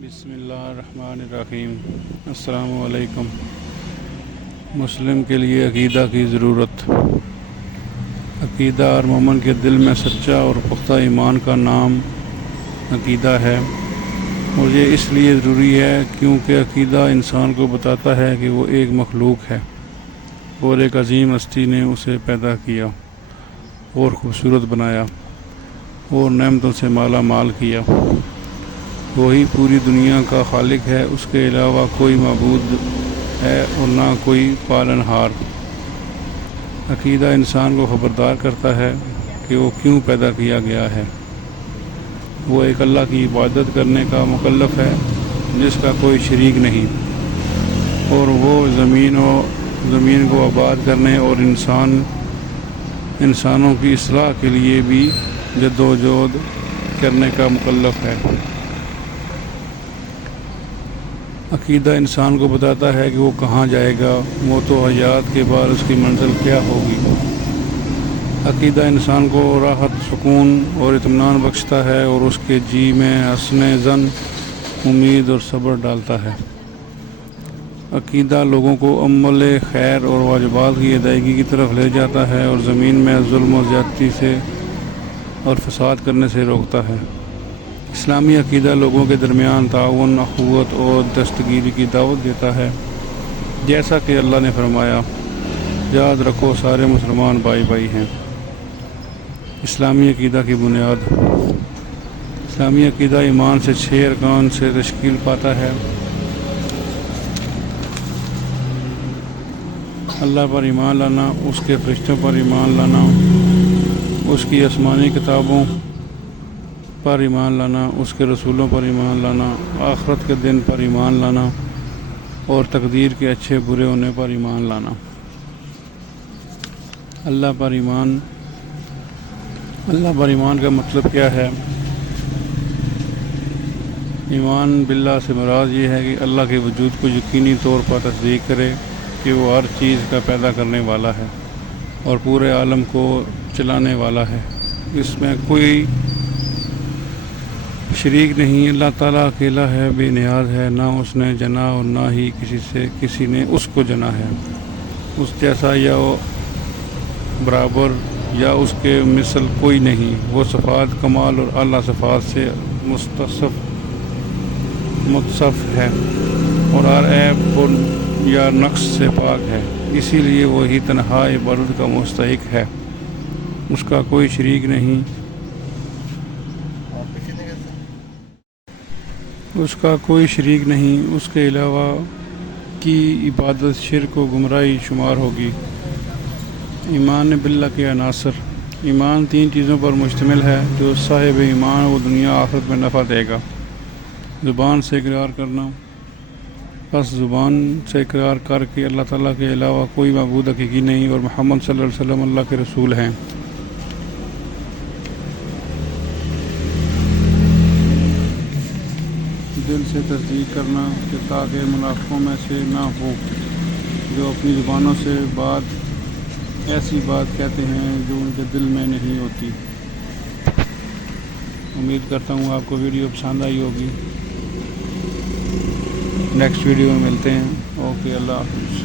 بسم اللہ الرحمن الرحیم۔ السلام علیکم۔ مسلم کے لیے عقیدہ کی ضرورت۔ عقیدہ اور مومن کے دل میں سچا اور پختہ ایمان کا نام عقیدہ ہے، اور یہ اس لیے ضروری ہے کیونکہ عقیدہ انسان کو بتاتا ہے کہ وہ ایک مخلوق ہے اور ایک عظیم ہستی نے اسے پیدا کیا اور خوبصورت بنایا اور نعمتوں سے مالا مال کیا۔ وہی پوری دنیا کا خالق ہے، اس کے علاوہ کوئی معبود ہے اور نہ کوئی پالن ہار۔ عقیدہ انسان کو خبردار کرتا ہے کہ وہ کیوں پیدا کیا گیا ہے۔ وہ ایک اللہ کی عبادت کرنے کا مکلف ہے جس کا کوئی شریک نہیں، اور وہ زمین کو آباد کرنے اور انسانوں کی اصلاح کے لیے بھی جدوجہد کرنے کا مکلف ہے۔ عقیدہ انسان کو بتاتا ہے کہ وہ کہاں جائے گا، موت و حیات کے بعد اس کی منزل کیا ہوگی۔ عقیدہ انسان کو راحت، سکون اور اطمینان بخشتا ہے اور اس کے جی میں حسن ظن، امید اور صبر ڈالتا ہے۔ عقیدہ لوگوں کو عمل خیر اور واجبات کی ادائیگی کی طرف لے جاتا ہے اور زمین میں ظلم و زیادتی سے اور فساد کرنے سے روکتا ہے۔ اسلامی عقیدہ لوگوں کے درمیان تعاون، اخوت اور دستگیری کی دعوت دیتا ہے، جیسا کہ اللہ نے فرمایا، یاد رکھو سارے مسلمان بھائی بھائی ہیں۔ اسلامی عقیدہ کی بنیاد۔ اسلامی عقیدہ ایمان سے 6 ارکان سے تشکیل پاتا ہے۔ اللہ پر ایمان لانا، اس کے فرشتوں پر ایمان لانا، اس کی آسمانی کتابوں پر ایمان لانا، اس کے رسولوں پر ایمان لانا، آخرت کے دن پر ایمان لانا اور تقدیر کے اچھے برے ہونے پر ایمان لانا۔ اللہ پر ایمان کا مطلب کیا ہے؟ ایمان باللہ سے مراد یہ ہے کہ اللہ کے وجود کو یقینی طور پر تصدیق کرے کہ وہ ہر چیز کا پیدا کرنے والا ہے اور پورے عالم کو چلانے والا ہے، اس میں کوئی شریک نہیں۔ اللہ تعالیٰ اکیلا ہے، بے نیاز ہے، نہ اس نے جنا اور نہ ہی کسی نے اس کو جنا ہے۔ اس جیسا یا برابر یا اس کے مثل کوئی نہیں۔ وہ صفات کمال اور اعلیٰ صفات سے متصف ہے اور ہر عیب یا نقص سے پاک ہے، اسی لیے وہی تنہا عبادت کا مستحق ہے، اس کا کوئی شریک نہیں۔ اس کے علاوہ کی عبادت شرک و گمراہی شمار ہوگی۔ ایمان باللہ کے عناصر۔ ایمان 3 چیزوں پر مشتمل ہے جو صاحب ایمان وہ دنیا آخرت میں نفع دے گا۔ زبان سے اقرار کرنا، پس زبان سے اقرار کر کے اللہ تعالیٰ کے علاوہ کوئی معبود حقیقی نہیں اور محمد صلی اللہ علیہ وسلم اللہ کے رسول ہیں۔ دل سے تصدیق کرنا کہ تاکہ منافقوں میں سے نہ ہو جو اپنی زبانوں سے ایسی بات کہتے ہیں جو ان کے دل میں نہیں ہوتی۔ امید کرتا ہوں آپ کو ویڈیو پسند آئی ہوگی۔ نیکسٹ ویڈیو میں ملتے ہیں۔ اوکے، اللہ حافظ۔